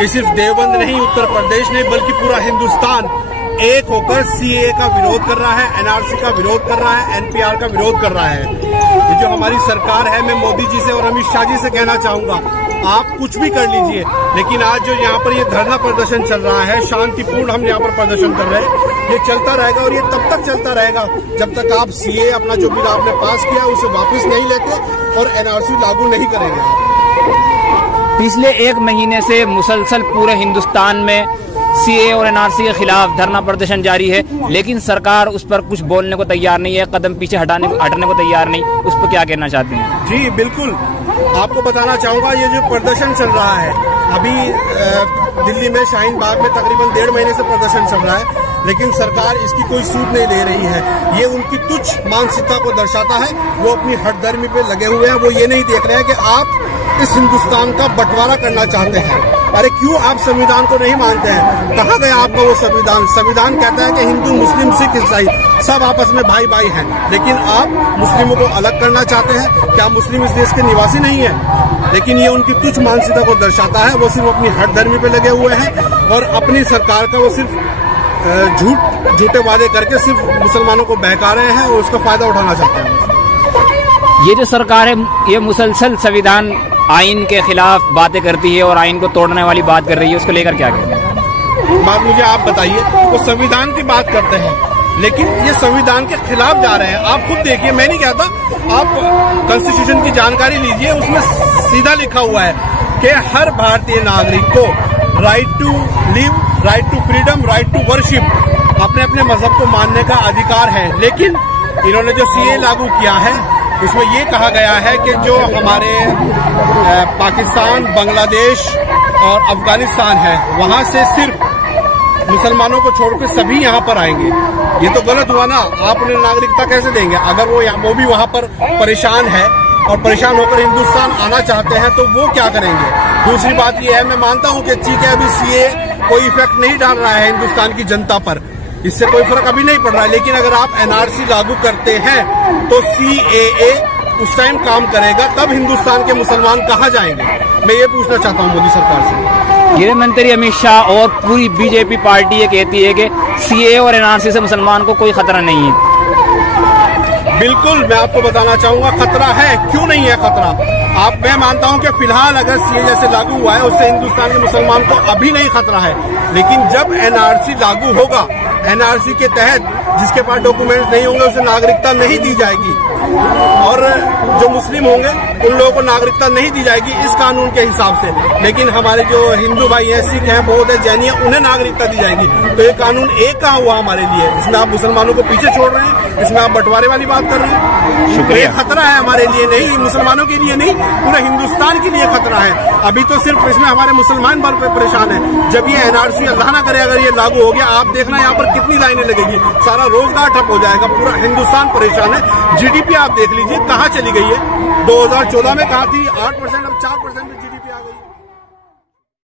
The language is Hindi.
ये सिर्फ देवबंद नहीं, उत्तर प्रदेश नहीं, बल्कि पूरा हिंदुस्तान एक होकर सीएए का विरोध कर रहा है, एनआरसी का विरोध कर रहा है, एनपीआर का विरोध कर रहा है। ये जो हमारी सरकार है, मैं मोदी जी से और अमित शाह जी से कहना चाहूंगा, आप कुछ भी कर लीजिए, लेकिन आज जो यहाँ पर ये धरना प्रदर्शन चल रहा है, शांतिपूर्ण हम यहाँ पर प्रदर्शन कर रहे हैं, ये चलता रहेगा और ये तब तक चलता रहेगा जब तक आप सीएए अपना जो बिल आपने पास किया उसे वापस नहीं लेते और एनआरसी लागू नहीं करेंगे। पिछले एक महीने से मुसलसल पूरे हिंदुस्तान में सीएए और एनआरसी के खिलाफ धरना प्रदर्शन जारी है, लेकिन सरकार उस पर कुछ बोलने को तैयार नहीं है, कदम पीछे हटने को तैयार नहीं। उस पर क्या कहना चाहते हैं? जी बिल्कुल, आपको बताना चाहूंगा, ये जो प्रदर्शन चल रहा है अभी दिल्ली में शाहीन बाग में तकरीबन 1.5 महीने से प्रदर्शन चल रहा है, लेकिन सरकार इसकी कोई सूट नहीं ले रही है। ये उनकी तुच्छ मानसिकता को दर्शाता है। वो अपनी हठधर्मी पे लगे हुए हैं। वो ये नहीं देख रहे हैं कि आप इस हिंदुस्तान का बंटवारा करना चाहते हैं। अरे क्यों आप संविधान को नहीं मानते हैं? कहाँ गया आपका वो संविधान? संविधान कहता है कि हिंदू, मुस्लिम, सिख, ईसाई सब आपस में भाई भाई हैं, लेकिन आप मुस्लिमों को अलग करना चाहते हैं। क्या मुस्लिम इस देश के निवासी नहीं है? लेकिन ये उनकी तुच्छ मानसिकता को दर्शाता है। वो सिर्फ अपनी हठधर्मी पे लगे हुए हैं और अपनी सरकार का वो सिर्फ झूठे वादे करके सिर्फ मुसलमानों को बहका रहे हैं और उसका फायदा उठाना चाहते हैं। ये जो सरकार है, ये मुसलसल संविधान आइन के खिलाफ बातें करती है और आइन को तोड़ने वाली बात कर रही है, उसको लेकर क्या कहते हैं? बात मुझे आप बताइए। वो संविधान की बात करते हैं, लेकिन ये संविधान के खिलाफ जा रहे हैं। आप खुद देखिए, मैं नहीं कहता, आप कॉन्स्टिट्यूशन की जानकारी लीजिए, उसमें सीधा लिखा हुआ है कि हर भारतीय नागरिक को right to live, right to freedom, right to worship, अपने अपने मजहब को मानने का अधिकार है। लेकिन इन्होंने जो सीएए लागू किया है उसमें ये कहा गया है कि जो हमारे पाकिस्तान, बांग्लादेश और अफगानिस्तान है, वहां से सिर्फ मुसलमानों को छोड़कर सभी यहाँ पर आएंगे। ये तो गलत हुआ ना। आप उन्हें नागरिकता कैसे देंगे? अगर वो भी वहां पर परेशान है और परेशान होकर हिंदुस्तान आना चाहते हैं तो वो क्या करेंगे? दूसरी बात ये है, मैं मानता हूँ कि ठीक है, अभी सीएए कोई इफेक्ट नहीं डाल रहा है हिंदुस्तान की जनता पर, इससे कोई फर्क अभी नहीं पड़ रहा है, लेकिन अगर आप एनआरसी लागू करते हैं तो सीएए उस टाइम काम करेगा, तब हिंदुस्तान के मुसलमान कहाँ जाएंगे? मैं ये पूछना चाहता हूँ मोदी सरकार से। गृह मंत्री अमित शाह और पूरी बीजेपी पार्टी ये कहती है कि सीएए और एनआरसी से मुसलमान को कोई खतरा नहीं है। बिल्कुल, मैं आपको बताना चाहूंगा खतरा है। क्यों नहीं है खतरा? मैं मानता हूं कि फिलहाल अगर सीए जैसे लागू हुआ है उससे हिंदुस्तान के मुसलमान को अभी नहीं खतरा है, लेकिन जब एनआरसी लागू होगा, एनआरसी के तहत जिसके पास डॉक्यूमेंट्स नहीं होंगे उसे नागरिकता नहीं दी जाएगी और जो मुस्लिम होंगे उन लोगों को नागरिकता नहीं दी जाएगी इस कानून के हिसाब से। लेकिन हमारे जो हिंदू भाई हैं, सिख हैं, बौद्ध हैं, जैनी हैं, उन्हें नागरिकता दी जाएगी। तो ये कानून एक कहाँ हुआ हमारे लिए? इसमें आप मुसलमानों को पीछे छोड़ रहे हैं, इसमें आप बंटवारे वाली बात कर रहे हैं। ये खतरा है हमारे लिए, नहीं मुसलमानों के लिए नहीं, पूरे हिंदुस्तान के लिए खतरा है। अभी तो सिर्फ इसमें हमारे मुसलमान परेशान है। जब ये एनआरसी अल्लाह ना करे अगर ये लागू हो गया, आप देखना यहाँ पर कितनी लाइनें लगेगी, सारा रोजगार ठप हो जाएगा, पूरा हिंदुस्तान परेशान है। जीडीपी आप देख लीजिए कहाँ चली गई है। 2014 में कहाँ थी 8%, अब 4%